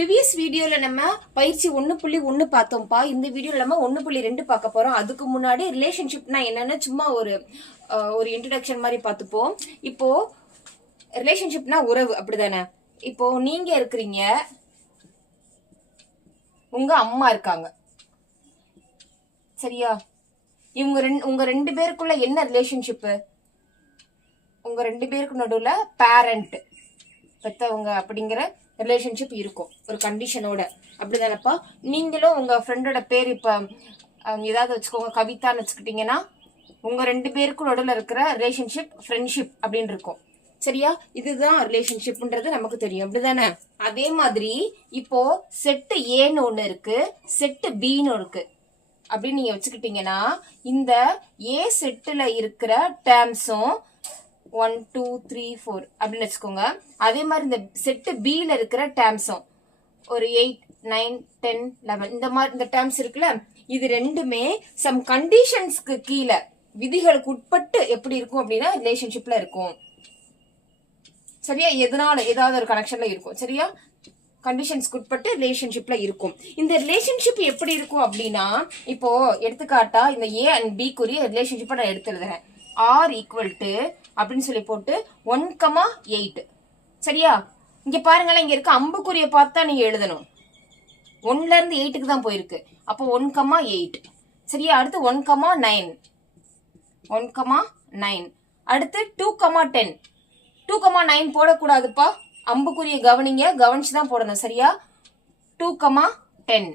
Previous வீடியோல நம்ம பயிற்சி 1.1 பார்த்தோம்ப்பா. இந்த வீடியோல நம்ம 1.2 பார்க்க போறோம். அதுக்கு முன்னாடி ரிலேஷன்ஷிப்னா என்னன்னு சும்மா ஒரு இன்ட்ரோடக்ஷன் மாதிரி பார்த்துப்போம். இப்போ ரிலேஷன்ஷிப்னா உறவு, அப்படிதானே? இப்போ நீங்க இருக்கிறீங்க, உங்க அம்மா இருக்காங்க, சரியா? உங்க ரெண்டு பேருக்குள்ள என்ன ரிலேஷன்ஷிப்பு? உங்க ரெண்டு பேருக்கு நடுவுல பேரண்ட், பெத்தவங்க அப்படிங்கிற ரிலேஷன்ஷிப் இருக்கும் ஒரு கண்டிஷனோட, அப்படிதானப்பா? நீங்களும் உங்க ஃப்ரெண்டோட பேர் இப்ப ஏதாவது வச்சுக்கோங்க, கவிதான்னு வச்சுக்கிட்டீங்கன்னா உங்க ரெண்டு பேருக்கும் நடுவில் இருக்கிற ரிலேஷன்ஷிப் ஃப்ரெண்ட்ஷிப் அப்படின்னு இருக்கும், சரியா? இதுதான் ரிலேஷன்ஷிப்ன்றது நமக்கு தெரியும், அப்படிதானே? அதே மாதிரி இப்போ செட்டு ஏன்னு ஒண்ணு இருக்கு, செட்டு பின்னு இருக்கு அப்படின்னு நீங்க வச்சுக்கிட்டீங்கன்னா இந்த ஏ செட்டுல இருக்கிற டேர்ம்ஸும் 1 2 3 4 அப்படின்னு வச்சுக்கோங்க. அதே மாதிரி இந்த செட்டு பில இருக்கிற டேர்ம்ஸும் ஒரு 8 9 10 11 இந்த மாதிரி இந்த டேர்ம்ஸ் இருக்குல்ல, இது ரெண்டுமே சம் கண்டிஷன்ஸ்க்கு கீழே விதிகளுக்கு உட்பட்டு எப்படி இருக்கும் அப்படின்னா ரிலேஷன்ஷிப்ல இருக்கும், சரியா? எதனால ஏதாவது ஒரு கனெக்ஷன்ல இருக்கும், சரியா? கண்டிஷன்ஸ்க்கு உட்பட்டு ரிலேஷன்ஷிப்ல இருக்கும். இந்த ரிலேஷன்ஷிப் எப்படி இருக்கும் அப்படின்னா, இப்போ எடுத்துக்காட்டா இந்த ஏ அண்ட் பி குறிய ரிலேஷன்ஷிப்பை நான் எடுத்து எழுதுறேன். ஆர் ஈக்குவல் டு அப்படின்னு சொல்லி போட்டு 1,8, சரியா? இங்க பாருங்களேன், இங்க இருக்க அம்புக்குரிய பார்த்தா நீங்க எழுதணும். 1ல இருந்து 8க்கு தான் போயிருக்கு, அப்போ 1,8, சரியா? அடுத்து 1,9, 1,9, அடுத்து 2,10. 2,9 போடக்கூடாதுப்பா, அம்புக்குரிய கவனிங்க, கவனிச்சுதான் போடணும், சரியா? 2,10.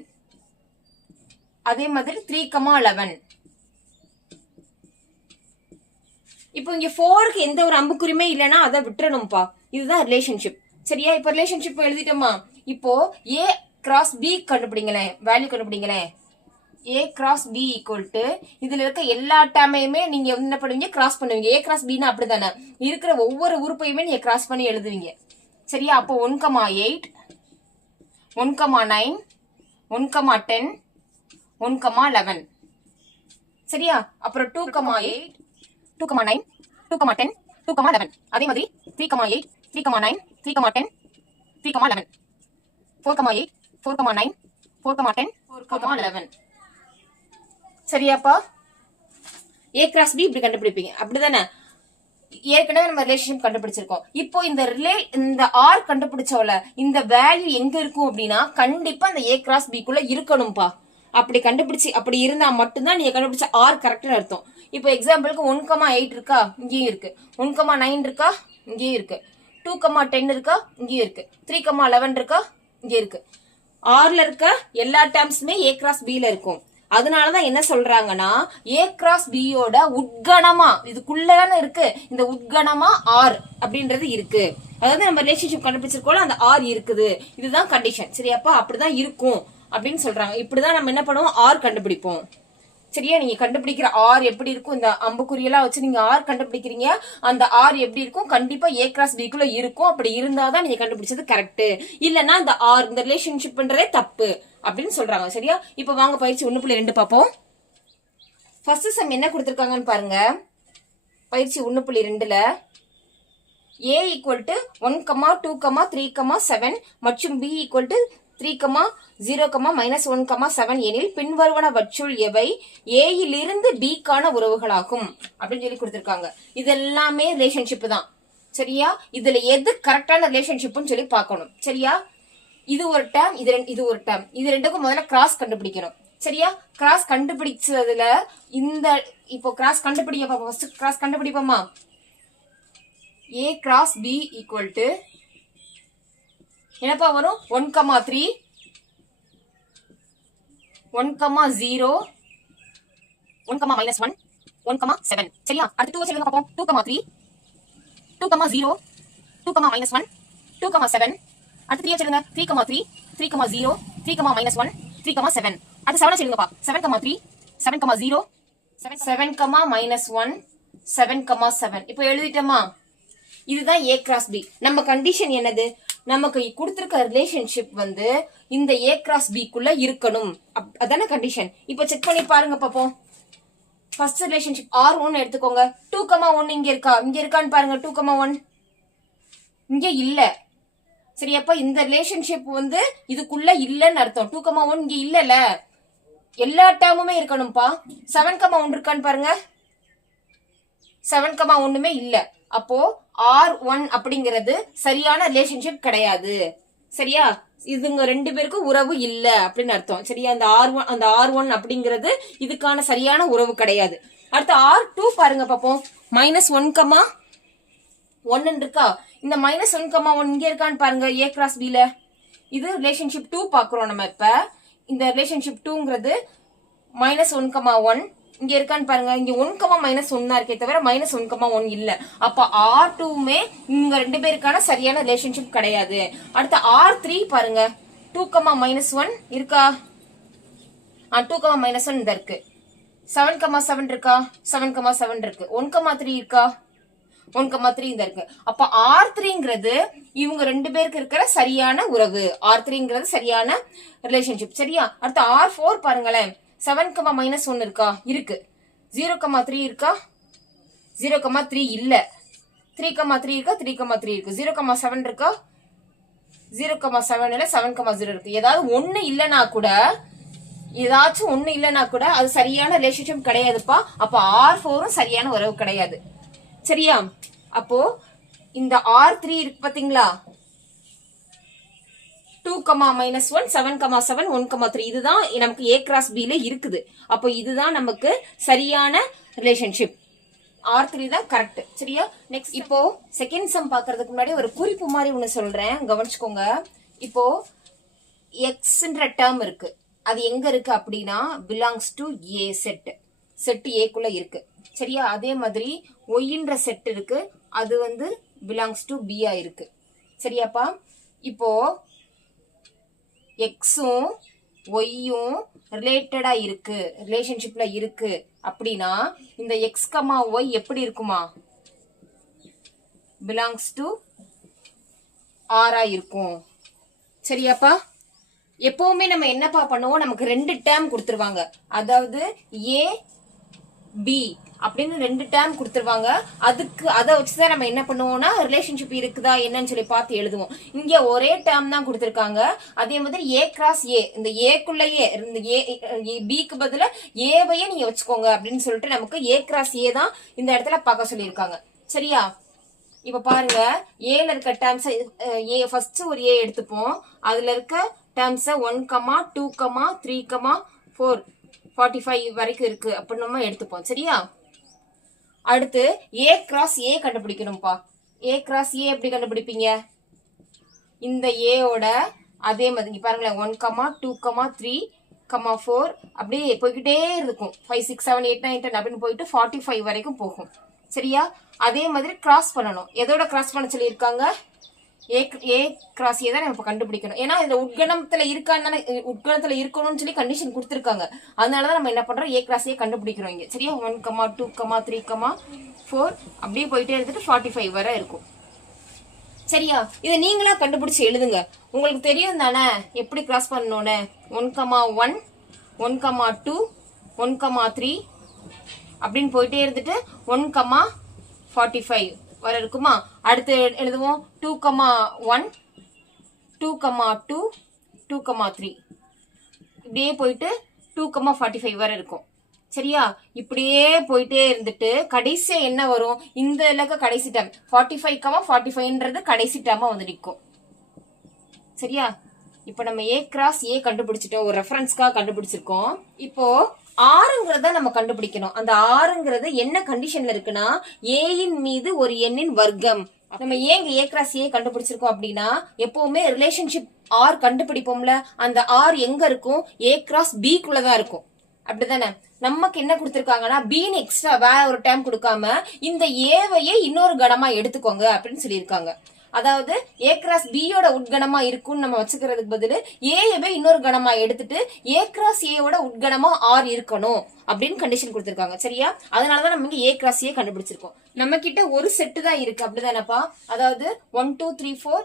அதே மாதிரி 3,11. இப்போ இங்க 4க்கு எந்த ஒரு அம்புக்குறியுமே இல்லைன்னா அதை விட்டுறணும்ப்பா. இதுதான் ரிலேஷன்ஷிப், சரியா? இப்போ ரிலேஷன்ஷிப் எழுதிட்டோமா? இப்போ ஏ கிராஸ் பி கண்டுபிடிங்களேன், வேல்யூ கண்டுபிடிங்களேன். A cross B equal to இதுல இருக்க எல்லா டேமையுமே நீங்க என்ன பண்ணுவீங்க, கிராஸ் பண்ணுவீங்க. ஏ கிராஸ் பின்னா அப்படித்தானே, இருக்கிற ஒவ்வொரு உறுப்பையுமே நீங்க கிராஸ் பண்ணி எழுதுவீங்க, சரியா? அப்போ 1,8, 1,9, 1,10, 1,11, சரியா? அப்புறம் 2,8, 2,9, 2,10, 2,11. அதே மாதிரி 3,8, 3,9, 3,10, 3,11, 4,8, 4,9, 4,10, 4,11. சரியாப்பா? ஏ கிராஸ் பி இப்படி கண்டுபிடிப்பீங்க, அப்படிதானே? ஏற்கனவே நம்ம ரிலேஷன்ஷிப் கண்டுபிடிச்சிருக்கோம். இப்போ இந்த ஆர் கண்டுபிடிச்சோல இந்த வேல்யூ எங்க இருக்கும் அப்படின்னா கண்டிப்பா இந்த ஏ கிராஸ் பிக்குள்ள இருக்கணும்பா. அப்படி கண்டுபிடிச்சு அப்படி இருந்தா மட்டும்தான் நீங்க கண்டுபிடிச்ச ஆர் கரெக்ட்னு அர்த்தம். இப்போ எக்ஸாம்பிளுக்கு 1,8 இருக்கா, இங்கேயும் இருக்கு. 1,9 இருக்கா, இங்கேயும் இருக்கு. 2,10 இருக்கா, இங்கேயும் இருக்கு. 3,11 இருக்கா, இங்கே இருக்கு. ஆர்ல இருக்க எல்லா டேர்ம்ஸுமே ஏ கிராஸ் பில இருக்கும். அதனாலதான் என்ன சொல்றாங்கன்னா ஏ கிராஸ் பியோட உட்கணமா இதுக்குள்ளதானே இருக்கு, இந்த உட்கணமா ஆர் அப்படின்றது இருக்கு. அதாவது நம்ம ரிலேஷன்ஷிப் கண்டுபிடிச்சிருக்கோம், அந்த ஆர் இருக்குது, இதுதான் கண்டிஷன், சரியாப்பா? அப்படிதான் இருக்கும் அப்படின்னு சொல்றாங்க. இப்படிதான் நம்ம என்ன பண்ணுவோம், ஆர் கண்டுபிடிப்போம், சரியா? நீங்க கண்டுபிடிக்கிற ஆர் எப்படி இருக்கும், இந்த அம்புக்குறியெல்லாம் வச்சு நீங்க ஆர் கண்டுபிடிக்கிறீங்க, அந்த ஆர் எப்படி இருக்கும், கண்டிப்பா ஏ கிராஸ் பிக்குள்ள இருக்கும். அப்படி இருந்தாதான் நீங்க கண்டுபிடிச்சது கரெக்ட், இல்லன்னா இந்த ஆர் இந்த ரிலேஷன்ஷிப்ன்றதே தப்பு அப்படின்னு சொல்றாங்க, சரியா? இப்ப வாங்க பயிற்சி 1.2 பார்ப்போம். ஃபர்ஸ்ட் சம் என்ன கொடுத்திருக்காங்கன்னு பாருங்க. பயிற்சி 1.2ல a ஈக்குவல் டு 1, 2, 3, 7 மற்றும் b ஈக்குவல் டு 3,0, -1,7 எனில் பின்வருவனவற்றுள் எவை ஏயிலிருந்து பிக்கான உறவுகளாகும் அப்படின்னு சொல்லி கொடுத்திருக்காங்க. இது எல்லாமே ரிலேஷன்ஷிப் தான், சரியா? இதுல எது கரெக்டான ரிலேஷன்ஷிப்னு சொல்லி பார்க்கணும், சரியா? இது ஒரு டேர்ம், இது ஒரு டேர்ம், இது ரெண்டுக்கும் முதல்ல கிராஸ் கண்டுபிடிக்கணும், சரியா? கிராஸ் கண்டுபிடிச்சதுல இப்போ கிராஸ் கண்டுபிடிக்க ஃபர்ஸ்ட் கிராஸ் கண்டுபிடிப்போமா? A cross B equal to என்னப்பா வரும், 1,3, 1,0, 1,-1, 1,7, சரியா? அடுத்து 2 சொல்லுங்க பாப்போம். 2,3, 2,0, 2,-1, 2,7. அடுத்து 3 சொல்லுங்க. 3,3, 3,0, 3,-1, 3,7. அடுத்து 7 சொல்லுங்கப்பா. 7,3, 7,0, 7,-1, 7,7. இப்போ எழுதிட்டோமா? இதுதான் ஏ கிராஸ் பி. நம்ம கண்டிஷன் என்னது, நமக்கு கொடுத்திருக்க ரிலேஷன்ஷிப் இந்த ஏ கிராஸ் பிக்குள்ள இருக்கணும், அதான கண்டிஷன். இப்போ செக் பண்ணி பாருங்க பாப்போம். ஃபர்ஸ்ட் ரிலேஷன்ஷிப் R1 எடுத்துக்கோங்க. 2,1 இங்க இருக்கான்னு பாருங்க. 2,1 இங்க இல்ல, சரியாப்பா? இந்த ரிலேஷன்ஷிப் வந்து இதுக்குள்ள இல்லன்னு அர்த்தம். 2,1 இங்க இல்லல, எல்லா டேர்முமே இருக்கணும்பா. 7,1 இருக்கான்னு பாருங்க. 7,1மே இல்ல. அப்போ R1 அப்படிங்கிறது சரியான ரிலேஷன்ஷிப் கிடையாது. சரியா? இதுங்க ரெண்டு பேருக்கும் உறவு இல்ல அப்படின்னு அர்த்தம். சரியா? அந்த R1 அப்படிங்கிறது இதுக்கான சரியான உறவு கிடையாது. அடுத்து R2 பாருங்க பாப்போம். -1,1 இருக்கா? இந்த -1,1 இங்க இருக்கான்னு பாருங்க. A கிராஸ் B ல இது ரிலேஷன்ஷிப் 2 பாக்குறோம் நம்ம. இப்ப இந்த ரிலேஷன்ஷிப் 2ங்கிறது -1,1 இங்க இருக்கான்னு பாருங்க. இங்க 1, -1 தான் இருக்கே தவிர -1,1 இல்ல. அப்ப R2மே இங்க ரெண்டு பேருக்கான சரியான ரிலேஷன்ஷிப் கிடையாது. அடுத்து R3 பாருங்க. 2, இருக்கா? 2, இந்த இருக்கு. 7, இருக்கா? 7, இருக்கு. 1, இருக்கா? 1, இந்த இருக்கு. அப்ப R3ங்கிறது இவங்க ரெண்டு பேருக்கு இருக்கிற சரியான உறவு. R3ங்கிறது சரியான ரிலேஷன்ஷிப். சரியா? அடுத்து R4 பாருங்களேன். 7, இருக்கா? இருக்கு. 0, இருக்கா? 0, இல்ல. 3, இருக்கா? 3, இருக்கு. 0, இருக்கா? 0, இல்ல. 7, இருக்கு. ஏதாவது ஒண்ணு இல்லனா கூட, ஏதாச்சும் ஒண்ணு இல்லனா கூட அது சரியான ரிலேஷன்ஷிப் கிடையாதுப்பா. அப்ப R4ம் சரியான உறவு கிடையாது. சரியா? அப்போ இந்த R3 இருக்கு பாத்தீங்களா? 2, -1, 7, 7, 1, 3 இதுதான் நமக்கு A கிராஸ் B ல இருக்குது. அப்போ இதுதான் நமக்கு சரியான ரிலேஷன்ஷிப். R3 தான் கரெக்ட். சரியா? நெக்ஸ்ட் இப்போ செகண்ட் சம் பாக்குறதுக்கு முன்னாடி ஒரு குறிப்பு மாதிரி ஒண்ணு சொல்றேன், கவனிச்சுக்கோங்க. இப்போ எக்ஸ்ன்ற டேர்ம் இருக்கு. அது எங்க இருக்கு அப்படின்னா belongs to A set. Set ஏக்குள்ள இருக்கு. சரியா? அதே மாதிரி ஒய்ன்ற செட் இருக்கு. அது வந்து பிலாங்ஸ் டு B ஆ இருக்கு. சரியாப்பா? இப்போ எக்ஸும் ஒய்யும் ரிலேட்டடா இருக்கு, ரிலேஷன்ஷிப்ல இருக்கு அப்படின்னா இந்த எக்ஸ் கமா ஒய் எப்படி இருக்குமா? பிலாங்ஸ் டு ஆரா இருக்கும். சரியாப்பா? எப்பவுமே நம்ம என்னப்பா பண்ணுவோம், நமக்கு ரெண்டு டேர்ம் கொடுத்துருவாங்க. அதாவது ஏ பி அப்படின்னு ரெண்டு டேர்ம் கொடுத்துருவாங்க. அதை வச்சுதான் நம்ம என்ன பண்ணுவோம்னா ரிலேஷன்ஷிப் இருக்குதா என்னன்னு சொல்லி பார்த்து எழுதுவோம். இங்க ஒரே டேர்ம் தான் கொடுத்துருக்காங்க. அதே மாதிரி ஏ கிராஸ் ஏ, இந்த ஏக்குள்ளேயே இந்த பிக்கு பதில ஏவையே நீங்க வச்சுக்கோங்க அப்படின்னு சொல்லிட்டு நமக்கு ஏ கிராஸ் ஏ தான் இந்த இடத்துல பார்க்க சொல்லியிருக்காங்க. சரியா? இப்ப பாருங்க, ஏல இருக்க டேர்ம்ஸ் ஏ ஃபர்ஸ்ட் ஒரு ஏ எடுத்துப்போம். அதுல இருக்க டேர்ம்ஸ் 1, 2, 3, 4, 45 வரைக்கும் இருக்கு அப்படின்னு நம்ம எடுத்துப்போம். சரியா? அடுத்து A cross A கண்டுபிடிக்கணும்பா. A cross ஏ எப்படி கண்டுபிடிப்பீங்க? இந்த ஏயோட அதே மாதிரி பாருங்களேன், 1, 2, 3, 4 அப்படியே போய்கிட்டே இருக்கும். 5, 6, 7, 8, 9, 10 அப்படின்னு போயிட்டு 45 வரைக்கும் போகும். சரியா? அதே மாதிரி கிராஸ் பண்ணணும். எதோட கிராஸ் பண்ண சொல்லியிருக்காங்க? ஏ கிராஸ் ஏ தான் நம்ம கண்டுபிடிக்கணும். ஏன்னா இந்த உட்கணத்துல இருக்கான்னு, உட்கணத்துல இருக்கணும்னு சொல்லி கண்டிஷன் கொடுத்துருக்காங்க. அதனாலதான் நம்ம என்ன பண்றோம், ஏ கிராஸ் ஏ கண்டுபிடிக்கிறோம் இங்க. சரியா? 1, 2, 3, 4 அப்படியே போயிட்டே எடுத்துட்டு 45 வரை இருக்கும். சரியா? இதை நீங்களா கண்டுபிடிச்சு எழுதுங்க. உங்களுக்கு தெரியும் தானே எப்படி கிராஸ் பண்ணணும்னு. 1, 1, 1, 2, 1, 3 அப்படின்னு போயிட்டே இருந்துட்டு 1, 45 வர இருக்குமா? அடுத்து எழுதுவோம் 2, 1, 2, 2, 2, 3 இப்படியே போயிட்டு 2, 45 வரை இருக்கும். சரியா? இப்படியே போயிட்டே இருந்துட்டு கடைசியா என்ன வரும்? இந்த இலக்க கடைசி டேம் 45, 45ன்றது கடைசி டேமா வந்து நிற்கும். சரியா? இப்ப நம்ம ஏ கிராஸ் ஏ கண்டுபிடிச்சிட்டோம், ஒரு ரெஃபரன்ஸ்க்காக கண்டுபிடிச்சிருக்கோம். இப்போ ஆறுங்கிறத நம்ம கண்டுபிடிக்கணும். அந்த ஆறுங்கிறது என்ன கண்டிஷன்ல இருக்குன்னா ஏயின் மீது ஒரு எண்ணின் வர்க்கம். நம்ம ஏங்க ஏ கிராஸ் ஏ கண்டுபிடிச்சிருக்கோம் அப்படின்னா எப்பவுமே ரிலேஷன்ஷிப் ஆர் கண்டுபிடிப்போம்ல, அந்த ஆர் எங்க இருக்கும்? ஏ கிராஸ் பி குள்ளதான் இருக்கும். அப்படிதானே? நமக்கு என்ன கொடுத்திருக்காங்கன்னா பின்னு எக்ஸ்ட்ரா வேற ஒரு டைம் கொடுக்காம இந்த ஏவையே இன்னொரு கணமா எடுத்துக்கோங்க அப்படின்னு சொல்லியிருக்காங்க. அதாவது ஏ கிராஸ் பியோட உட்கணமா இருக்கும்னு நம்ம வச்சுக்கிறதுக்கு பதில் ஏவே இன்னொரு கணமா எடுத்துட்டு ஏ கிராஸ் ஏவோட உட்கணமா ஆர் இருக்கணும் அப்படின்னு கண்டிஷன் கொடுத்திருக்காங்க. சரியா? அதனாலதான் நம்ம இங்க ஏ கிராஸ் ஏ கண்டுபிடிச்சிருக்கோம். நம்ம கிட்ட ஒரு செட்டு தான் இருக்கு. அப்படிதானப்பா? அதாவது 1, 2, 3, 4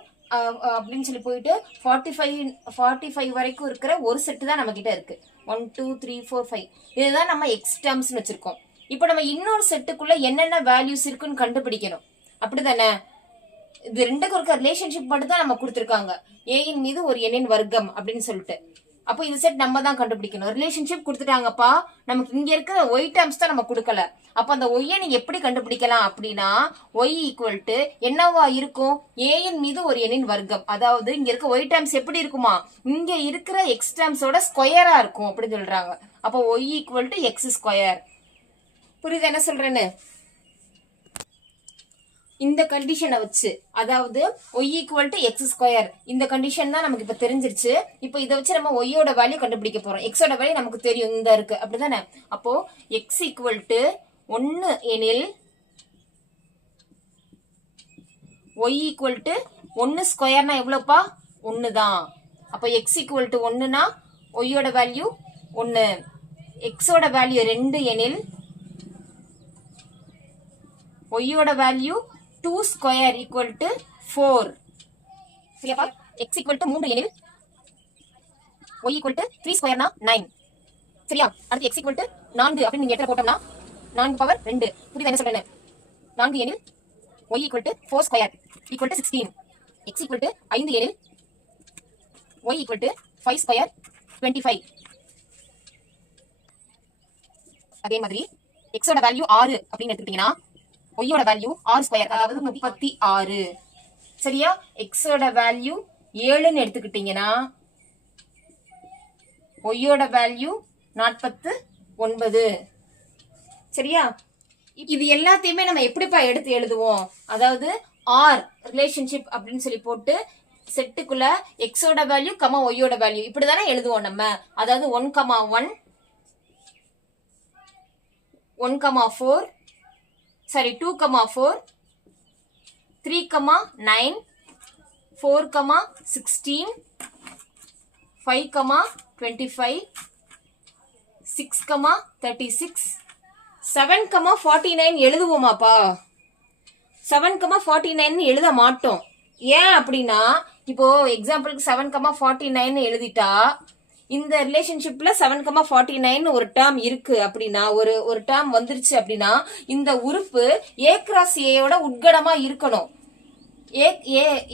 அப்படின்னு சொல்லி போயிட்டு 45 வரைக்கும் இருக்கிற ஒரு செட்டு தான் நம்ம கிட்ட இருக்கு. 1, 2, 3, 4, 5 இதுதான் நம்ம எக்ஸ் டேர்ம்ஸ் வச்சிருக்கோம். இப்போ நம்ம இன்னொரு செட்டுக்குள்ள என்னென்ன வேல்யூஸ் இருக்குன்னு கண்டுபிடிக்கணும். அப்படிதானே? இது ரெண்டுக்கு இருக்க ரிலேஷன்ஷிப் மட்டும் தான் நம்ம கொடுத்துருக்காங்க. ஏயின் மீது ஒரு எண்ணின் வர்க்கம் அப்படின்னு சொல்லிட்டு. அப்போ இந்த செட் நம்ம தான் கண்டுபிடிக்கணும். ரிலேஷன்ஷிப் கொடுத்துட்டாங்கப்பா, நமக்கு இங்க இருக்கிற ஒய் டேர்ம்ஸ் தான் நம்ம கொடுக்கல. அப்ப அந்த ஒய்யை நீங்க எப்படி கண்டுபிடிக்கலாம் அப்படின்னா, ஒய் ஈக்குவல் டு என்னவா இருக்கும், ஏயின் மீது ஒரு எண்ணின் வர்க்கம். அதாவது இங்க இருக்க ஒய் டேர்ம்ஸ் எப்படி இருக்குமா, இங்க இருக்கிற எக்ஸ் டேர்ம்ஸோட ஸ்கொயரா இருக்கும் அப்படின்னு சொல்றாங்க. அப்போ y equal to x square. புரியுது என்ன சொல்றேன்னு? இந்த கண்டிஷனை வச்சு, அதாவது y equal to x square, இந்த கண்டிஷன் தான் நமக்கு இப்ப தெரிஞ்சிருச்சு. இப்போ இதை வச்சு நம்ம ஒய்யோட வேல்யூ கண்டுபிடிக்க போறோம். எக்ஸோட வேல்யூ நமக்கு தெரியும், இந்த இருக்கு அப்படிதானே. அப்போ எக்ஸ் ஈக்குவல் டு 1 எனில் y ஈக்குவல் டு 1 ஸ்கொயர்னா எவ்வளவுப்பா, 1 தான். அப்போ எக்ஸ் ஈக்குவல் டு 1னா ஒய்யோட வேல்யூ 1, எக்ஸோட வேல்யூ 2 எனில் ஒய்யோட value 2 square equal to 4. சரியாப்பா? x equal to 3 எனில் y ஈக்குவல் டு 3 ஸ்கொயர்னா 9. சரியா? அடுத்து x ஈக்குவல் டு 4 அப்படின்னு நீங்க எத்தனை போட்டோம்னா 4 பவர் 2. புரியுதா என்ன சொல்றேன்? 4 எனில் y equal to 4 square equal to 16. x equal to 5 எனில் y ஈக்குவல் டு 5 ஸ்கொயர் 25. அதே மாதிரி x ஓட வேல்யூ 6 அப்படின்னு எடுத்துக்கிட்டீங்கன்னா ஒய்யோட வேல்யூ 6 ஸ்கொயர், அதாவது 36. சரியா? எக்ஸோட வேல்யூ 7ன்னு எடுத்துக்கிட்டீங்கன்னா ஒய்யோட வேல்யூ 49. சரியா? இது எல்லாத்தையுமே நம்ம எப்படிப்பா எடுத்து எழுதுவோம், அதாவது ஆர் ரிலேஷன்ஷிப் அப்படின்னு சொல்லி போட்டு செட்டுக்குள்ள எக்ஸோட வேல்யூ கமா ஒய்யோட வேல்யூ இப்படிதானே எழுதுவோம் நம்ம. அதாவது 1,1 1,4 sorry 2,4 3,9 4,16 5,25 6,36 7,49 எழுதுவோமாப்பா? 7,49 எழுத மாட்டோம். ஏன் அப்படின்னா, இப்போ எக்ஸாம்பிளுக்கு 7,49 எழுதிட்டா இந்த ரிலேஷன்ஷிப்ல 7,49 ஒரு டேர்ம் இருக்கு அப்படின்னா, ஒரு டேர்ம் வந்துருச்சு அப்படின்னா இந்த உறுப்பு ஏ கிராஸ் ஏயோட உட்கடமா இருக்கணும்.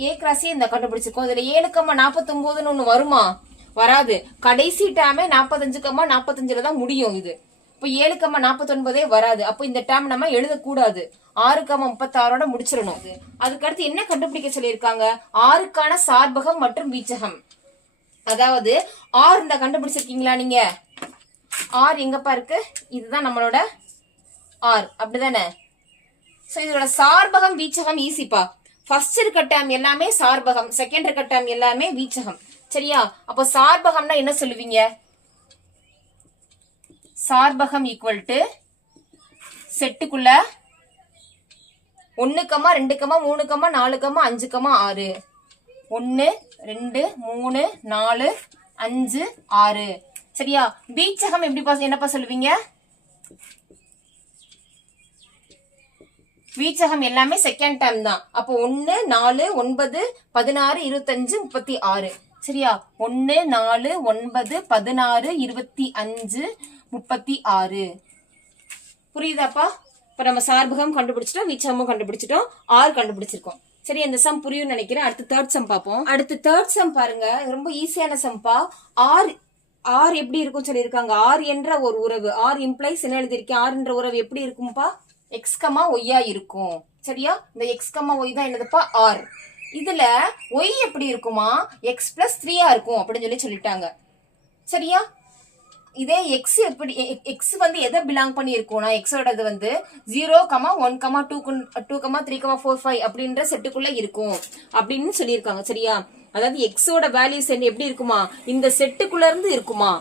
ஏ கிராஸ் ஏ இந்த கண்டுபிடிச்சிருக்கோம். இதுல 7,49 ஒண்ணு வருமா? வராது. கடைசி டேர்மே 45,45 தான் முடியும். இது இப்ப 7,49 வராது. அப்போ இந்த டேர்ம் நம்ம எழுதக்கூடாது. 6,36 முடிச்சிடணும். அதுக்கடுத்து என்ன கண்டுபிடிக்க சொல்லியிருக்காங்க, ஆறுக்கான சார்பகம் மற்றும் வீச்சகம். அதாவது ஆர் இந்த கண்டுபிடிச்சிருக்கீங்களா நீங்க? ஆர் எங்கப்பா இருக்கு? இதுதான் நம்மளோட ஆர் அப்படிதானே. சோ இதோட சார்பகம் வீச்சகம் ஈஸிப்பா. ஃபர்ஸ்ட் இருக்க டேர்ம் எல்லாமே சார்பகம், செகண்ட் இருக்க டேர்ம் எல்லாமே வீச்சகம். சரியா? அப்போ சார்பகம்னா என்ன சொல்லுவீங்க? சார்பகம் ஈக்குவல் டு செட்டுக்குள்ள 1, 2, 3, 4, 5, 6. 1 2 3 4 5 6. சரியா? வீச்சகம் எப்படி என்னப்பா சொல்லுவீங்க? வீச்சகம் எல்லாமே செகண்ட் டேர்ம் தான். அப்போ 1 4 9 16 25 36. சரியா? 1 4 9 16 25 36. புரியுதாப்பா? இப்ப நம்ம சார்பகம் கண்டுபிடிச்சிட்டோம், வீச்சகமும் கண்டுபிடிச்சிட்டோம், ஆர் கண்டுபிடிச்சிருக்கோம். சரி, இந்த சம் புரியும் நினைக்கிறேன். அடுத்து தேர்ட் சம் பார்ப்போம். அடுத்து தேர்ட் சம் பாருங்க, ரொம்ப ஈஸியான சம்பா. ஆர் எப்படி இருக்கும் சொல்லியிருக்காங்க. ஆர் என்ற ஒரு உறவு, ஆர் இம்ப்ளைஸ் என்ன எழுதிருக்கேன், ஆர் என்ற உறவு எப்படி இருக்கும்பா, எக்ஸ் கமா ஒய்யா இருக்கும். சரியா? இந்த எக்ஸ் கமா ஒய் தான் என்னதுப்பா ஆர். இதுல ஒய் எப்படி இருக்குமா, எக்ஸ் பிளஸ் 3 இருக்கும் அப்படின்னு சொல்லிட்டாங்க. சரியா? இதே எக்ஸ் எப்படி, எக்ஸ் வந்து எதை பிலாங் பண்ணி இருக்கும்னா, எக்ஸோடது வந்து 0, 1, 2, 3, 4, 5 அப்படின்ற செட்டுக்குள்ள இருக்கும் அப்படின்னு சொல்லியிருக்காங்க. சரியா? அதாவது எக்ஸோட வேல்யூஸ் எப்படி இருக்குமா, இந்த செட்டுக்குள்ள இருந்து இருக்குமா.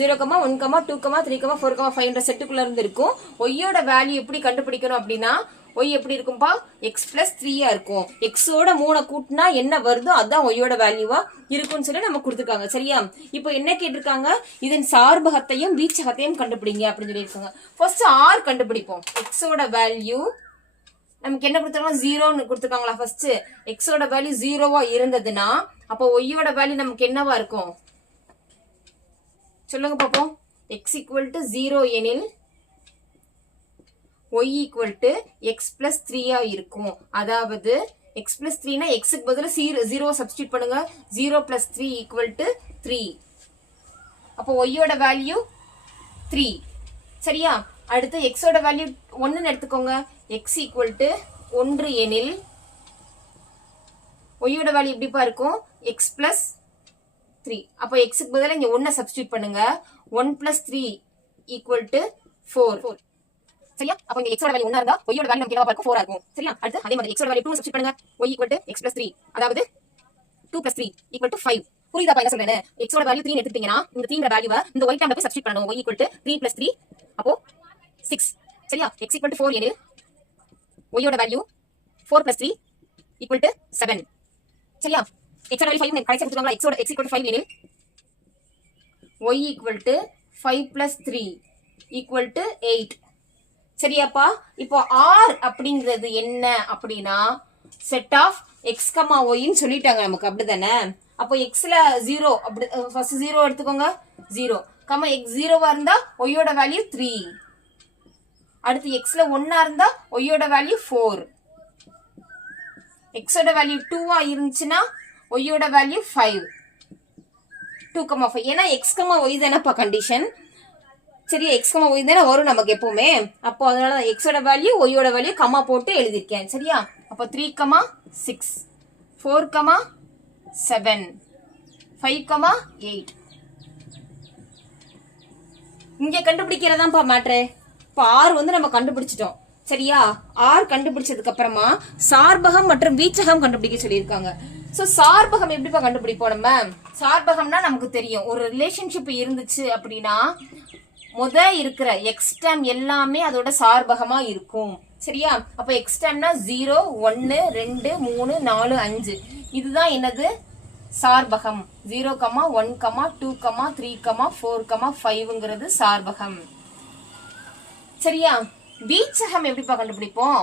0, 1, 2, 3, 4, 5 செட்டுக்குள்ள இருந்து இருக்கும். ஒய்யோட வேல்யூ எப்படி கண்டுபிடிக்கணும் அப்படின்னா, ஒய் எப்படி இருக்கும்பா, எக்ஸ் பிளஸ் 3 இருக்கும். எக்ஸோட 3 கூட்டினா என்ன வருதோ அதான் ஒய்யோட வேல்யூவா இருக்கும்னு சொல்லி நம்ம கொடுத்துருக்காங்க. சரியா? இப்போ என்ன கேட்டிருக்காங்க, இதன் சார்பகத்தையும் வீச்சகத்தையும் கண்டுபிடிங்க அப்படின்னு சொல்லியிருக்காங்க. ஃபர்ஸ்ட் ஆர் கண்டுபிடிப்போம். எக்ஸோட வேல்யூ நமக்கு என்ன கொடுத்துருக்காங்க, 0ன்னு கொடுத்துருக்காங்களா. ஃபர்ஸ்ட் எக்ஸோட வேல்யூ 0வா இருந்ததுன்னா அப்போ ஒய்யோட வேல்யூ நமக்கு என்னவா இருக்கும் சொல்லுங்க பாப்போம். எக்ஸ் ஈக்குவல் டு 0 எனில் y equal to X plus 3 இருக்கும். அதாவது x பிளஸ் 3னா எக்ஸுக்கு பதிலா 0 சப்ஸ்டியூட் பண்ணுங்க. 0 பிளஸ் 3 ஈக்குவல் டு 3. அப்போ ஒய்யோட வேல்யூ 3. சரியா? அடுத்து எக்ஸோட வேல்யூ 1ன்னு எடுத்துக்கோங்க. x ஈக்குவல் டு 1 எனில் ஒய்யோட வேல்யூ எப்படிப்பா இருக்கும்? x plus 3. அப்போ எக்ஸுக்கு பதிலா இங்க 1 சப்ஸ்டியூட் பண்ணுங்க. 1 பிளஸ் 3 ஈக்குவல் டு 4. சரியா? அப்ப இங்க x ஓட வேல்யூ 1 இருந்தா y ஓட வேல்யூ நமக்கு என்னவா இருக்கும்? 4 ஆ இருக்கும். சரியா? அடுத்து அதே மாதிரி x ஓட வேல்யூ 2 சப்ஸ்டிட் பண்ணுங்க. y x + 3. அதாவது 2 + 3 = 5. புரியுதாப்பா என்ன சொல்றேன்னு? x ஓட வேல்யூ 3 ன்னு எடுத்துட்டீங்கன்னா இந்த 3 ங்கற வேல்யூவை இந்த y டேர்ம்ல போய் சப்ஸ்டிட் பண்ணனும். y = 3 + 3 அப்போ 6. சரியா? x = 4 எனில் y ஓட வேல்யூ 4 + 3 = 7. சரியா? x ஓட வேல்யூ 5 ன்னு கரெக்ட்டா கொடுத்துட்டாங்களா? x = 5 எனில் y = 5 + 3 = 8. சரியாப்பா? இப்போ R அப்படிங்கிறது என்ன அப்படின்னா செட் ஆஃப் x, y ன்னு சொல்லிட்டாங்க நமக்கு, அப்படிதானே? அப்போ xல 0 அப்படி ஃபர்ஸ்ட் 0 எடுத்துக்கோங்க. 0, x 0வா இருந்தா y ஓட வேல்யூ 3. அடுத்து xல 1ஆ இருந்தா y ஓட வேல்யூ 4. x ஓட வேல்யூ 2ஆ இருந்துச்சுன்னா y ஓட வேல்யூ 5. 2, 5. ஏன்னா x, y தானப்பா கண்டிஷன். சரியா? x, y தானே வரும் நமக்கு எப்பவுமே. அப்போ அதனால x ஓட வேல்யூ y ஓட வேல்யூ கமா போட்டு எழுதிருக்கேன். சரியா? அப்போ 3, 6, 4, 7, 5, 8. இங்க கண்டுபிடிக்கிறதாப்பா மேட்ரு. இப்போ R வந்து நம்ம கண்டுபிடிச்சிட்டோம். சரியா? R கண்டுபிடிச்சதுக்கு அப்புறமா சார்பகம் மற்றும் வீச்சகம் கண்டுபிடிக்க சொல்லியிருக்காங்க. சோ சார்பகம் எப்படிப்பா கண்டுபிடிப்போம் நம்ம? சார்பகம்னா நமக்கு தெரியும், ஒரு ரிலேஷன்ஷிப் இருந்துச்சு அப்படின்னா இருக்கிற எக்ஸ் டேர்ம் எல்லாமே அதோட சார்பகமா இருக்கும். சரியா? அப்ப எக்ஸ் டேர்ம்னா 0, 1, 2, 3, 4, 5. இதுதான் என்னது? சார்பகம். 0, 1, 2, 3, 4, 5ங்கிறது சார்பகம். சரியா? வீச்சகம் எப்படிப்பா கண்டுபிடிப்போம்?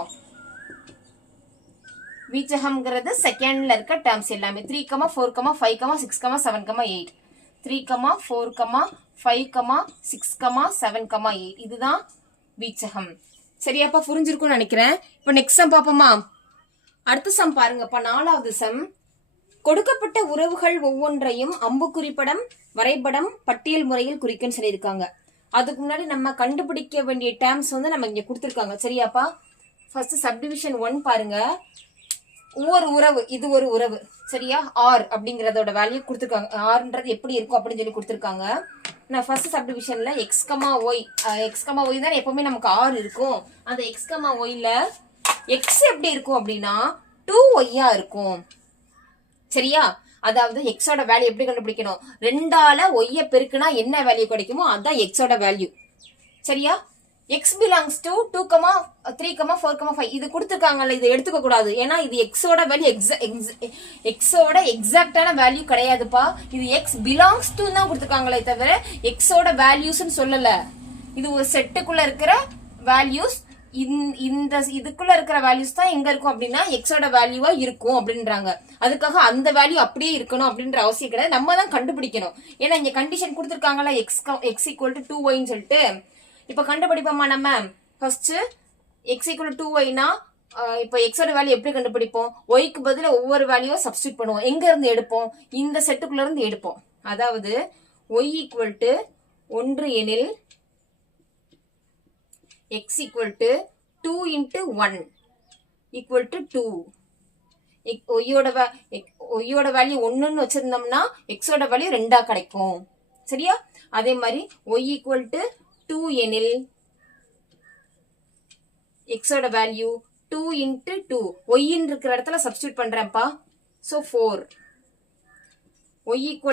வீச்சகம்ங்கிறது செகண்ட்ல இருக்க டேர்ம்ஸ் எல்லாமே 3, 4, 5, 6, 7, 8. 3, 4, 5, 6, 7, 8. இதுதான் வீச்சகம். சரியாப்பா? புரிஞ்சிருக்கும்னு நினைக்கிறேன். இப்ப நெக்ஸ்ட் சம் பாப்போமா? அடுத்த சம் பாருங்கப்பா, 4வது சம். கொடுக்கப்பட்ட உறவுகள் ஒவ்வொன்றையும் அம்புக்குறிப்படம், வரைபடம், பட்டியல் முறையில் குறிக்குன்னு சொல்லியிருக்காங்க. அதுக்கு முன்னாடி நம்ம கண்டுபிடிக்க வேண்டிய டேர்ம்ஸ் வந்து நம்ம இங்க கொடுத்துருக்காங்க. சரியாப்பா? ஃபர்ஸ்ட் சப்டிவிஷன் 1 பாருங்க. ஒவ்வொரு உறவு, இது ஒரு உறவு. சரியா? R அப்படிங்கறதோட வேல்யூ கொடுத்துருக்காங்க. Rன்றது எப்படி இருக்கும் அப்படின்னு சொல்லி கொடுத்துருக்காங்க. நான் ஃபர்ஸ்ட் சப்டிவிஷன்ல x, y தான் எப்பவுமே நமக்கு R இருக்கும். அந்த x, yல x எப்படி இருக்கும் அப்படின்னா 2y இருக்கும். சரியா? அதாவது x ஓட வேல்யூ எப்படி கண்டுபிடிக்கணும்? 2ஆல y பெருக்குனா என்ன வேல்யூ கிடைக்குமோ அதான் x ஓட வேல்யூ. சரியா? x belongs to 2, 3, 4, 5. இது கொடுத்துருக்காங்கல்ல, இதை எடுத்துக்க கூடாது. ஏன்னா இது எக்ஸோட வேல்யூ எக்ஸோட எக்ஸாக்டான வேல்யூ கிடையாதுப்பா. இது x belongs to தான் கொடுத்துருக்காங்களே தவிர எக்ஸோட வேல்யூஸ்ன்னு சொல்லல. இது ஒரு செட்டுக்குள்ள இருக்கிற வேல்யூஸ். இந்த இதுக்குள்ள இருக்கிற வேல்யூஸ் தான் எங்க இருக்கும் அப்படின்னா எக்ஸோட வேல்யூவா இருக்கும் அப்படின்றாங்க. அதுக்காக அந்த வேல்யூ அப்படியே இருக்கணும் அப்படின்ற அவசியம் கிடையாது. நம்ம தான் கண்டுபிடிக்கணும். ஏன்னா இங்க கண்டிஷன் கொடுத்துருக்காங்கல்ல, x = 2y சொல்லிட்டு. இப்ப கண்டுபிடிப்போமா நம்ம? ஃபர்ஸ்ட் x = 2y-னா இப்போ x ஓட வேல்யூ எப்படி கண்டுபிடிப்போம்? y-க்கு பதிலா ஒவ்வொரு வேல்யூவா சப்ஸ்டிட் பண்ணுவோம். எங்க இருந்து எடுப்போம்? இந்த செட்டுக்குள்ள இருந்து எடுப்போம். அதாவது y = 1 எனில் x = 2 × 1 = 2. y ஓட வேல்யூ 1ன்னு வச்சிருந்தோம்னா x ஓட வேல்யூ 2ஆ கிடைக்கும். சரியா? அதே மாதிரி y = 2 எனில் x ஓட வேல்யூ 2 × 2. y ன்னு இருக்கிற இடத்துல சப்ஸ்டிட் பண்றேன்ப்பா. சோ 4. y =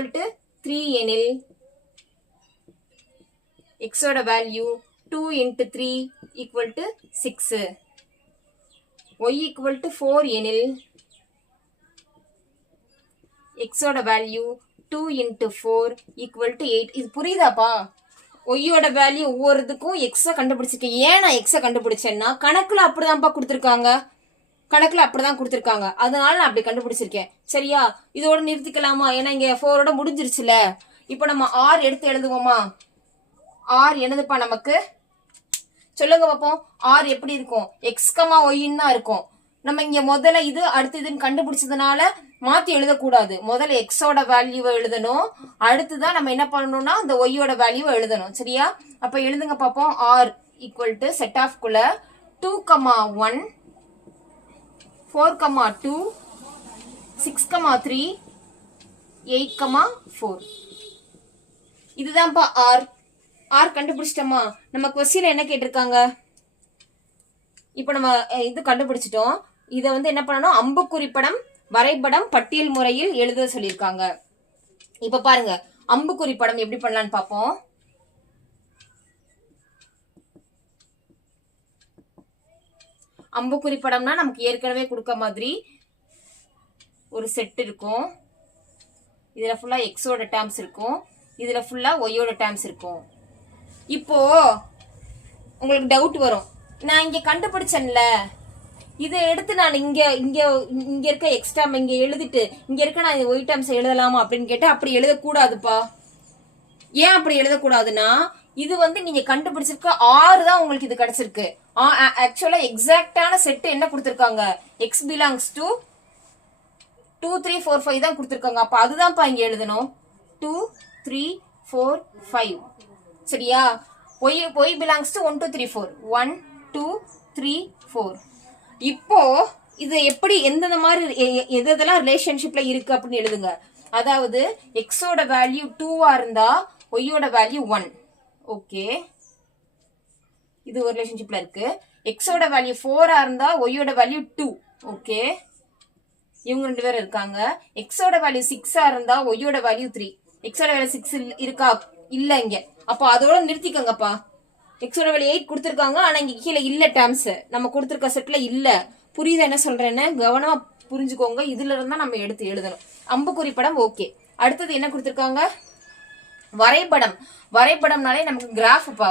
3 எனில் x ஓட வேல்யூ 2 × 3 = 6. y = 4 எனில் x ஓட வேல்யூ 2 × 4 = 8. இது புரியுதாப்பா? ஒய்யோட வேல்யூ ஒவ்வொருத்துக்கும் எக்ஸ கண்டுபிடிச்சிருக்கேன். ஏன் நான் எக்ஸ கண்டுபிடிச்சேன்னா கணக்குல அப்படிதான்ப்பா கொடுத்துருக்காங்க. அதனால நான் அப்படி கண்டுபிடிச்சிருக்கேன். சரியா? இதோட நிறுத்திக்கலாமா? ஏன்னா இங்க 4ஓட முடிஞ்சிருச்சுல. இப்போ நம்ம R எடுத்து எழுதுவோமா? R என்னதுப்பா நமக்கு? சொல்லுங்க பாப்போம். R எப்படி இருக்கும்? x, y தான் இருக்கும். நம்ம இங்க முதல்ல இது அடுத்து இதுன்னு கண்டுபிடிச்சதுனால மாத்தி எழுதக்கூடாது. முதல்ல எக்ஸோட வேல்யூவை எழுதணும், அடுத்துதான் நம்ம என்ன பண்ணணும்னா இந்த ஒய்யோட வேல்யூவை எழுதணும். சரியா? அப்ப எழுதுங்க பாப்போம். R equal to set of குள்ள 2,1 4,2 6,3 8,4 இதுதான்ப்பா ஆர். ஆர் கண்டுபிடிச்சிட்டோமா? நம்ம கொஸ்டின்ல என்ன கேட்டிருக்காங்க? இப்ப நம்ம இது கண்டுபிடிச்சிட்டோம். இத என்ன பண்ணணும், அம்புக்குறிப்படம் வரைபடம் பட்டியல் முறையில் எழுத சொல்லியிருக்காங்க. இப்ப பாருங்க அம்புக்குறிப்படம் எப்படி பண்ணலாம்னு பாப்போம். அம்புக்குறிப்படம்னா நமக்கு ஏற்கனவே கொடுக்க மாதிரி ஒரு செட் இருக்கும். இதுல ஃபுல்லா எக்ஸோட டேர்ம்ஸ் இருக்கும், இதுல ஃபுல்லா ஒய்யோட டேர்ம்ஸ் இருக்கும். இப்போ உங்களுக்கு டவுட் வரும், நான் இங்க கண்டுபிடிச்சேன்ல, இதை எடுத்து நான் இங்க இங்க இங்க இருக்க எக்ஸ்ட்ரா இங்க எழுதிட்டு இங்க இருக்க நான் ஒய் டேர்ம்ஸ் எழுதலாமா அப்படின்னு கேட்டா அப்படி எழுதக்கூடாதுப்பா. ஏன் அப்படி எழுதக்கூடாதுன்னா இது நீங்க கண்டுபிடிச்சிருக்க 6 தான் உங்களுக்கு இது கிடைச்சிருக்கு. ஆக்சுவலா எக்ஸாக்டான செட் என்ன கொடுத்திருக்காங்க, எக்ஸ் பிலாங்ஸ் டு 2 3 4 5 தான் கொடுத்திருக்காங்க. அப்ப அதுதான்ப்பா இங்க எழுதணும், 2 3 4 5. சரியா? Y belongs to 1 2 3 4 1 2 3 4. இப்போ இது எப்படி எந்தெந்த மாதிரி எதெல்லாம் ரிலேஷன்ஷிப்ல இருக்கு அப்படின்னு எழுதுங்க. அதாவது எக்ஸோட வேல்யூ 2 இருந்தா ஒய்யோட வேல்யூ 1. ஓகே, இது ஒரு ரிலேஷன்ஷிப்ல இருக்கு. எக்ஸோட வேல்யூ 4 இருந்தா ஒய்யோட வேல்யூ 2. ஓகே, இவங்க 2 பேரும் இருக்காங்க. எக்ஸோட வேல்யூ 6 இருந்தா ஒய்யோட வேல்யூ 3. எக்ஸோட வேல்யூ 6 இருக்கா? இல்ல இங்க. அப்போ அதோட நிறுத்திக்கங்கப்பா. எக்ஸோட வேல்யூ 8 கொடுத்திருக்காங்க, ஆனா இங்க கீழே இல்ல டேர்ம்ஸ், நம்ம கொடுத்திருக்க செட்ல இல்ல. புரியுதா என்ன சொல்றேன்னு? கவனமா புரிஞ்சுக்கோங்க. இதுல இருந்தா நம்ம எடுத்து எழுதணும். அம்புக்குறிப்படம் ஓகே. அடுத்தது என்ன கொடுத்திருக்காங்க? வரைபடம். வரைபடம்னாலே நமக்கு கிராஃப்ப்பா.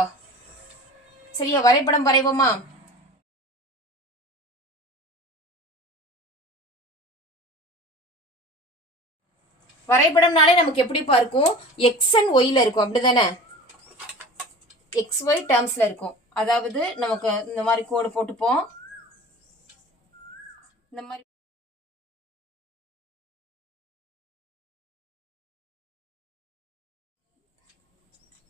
சரியா? வரைபடம் வரைவோமா? வரைபடம்னாலே நமக்கு எப்படிப்பா இருக்கும், எக்ஸ் அண்ட் ஒய்ல இருக்கும், அப்படிதானே? எக்ஸ் ஒய் டேர்ம்ஸ்ல இருக்கும். அதாவது நமக்கு இந்த மாதிரி கோடு போட்டுப்போம். இந்த மாதிரி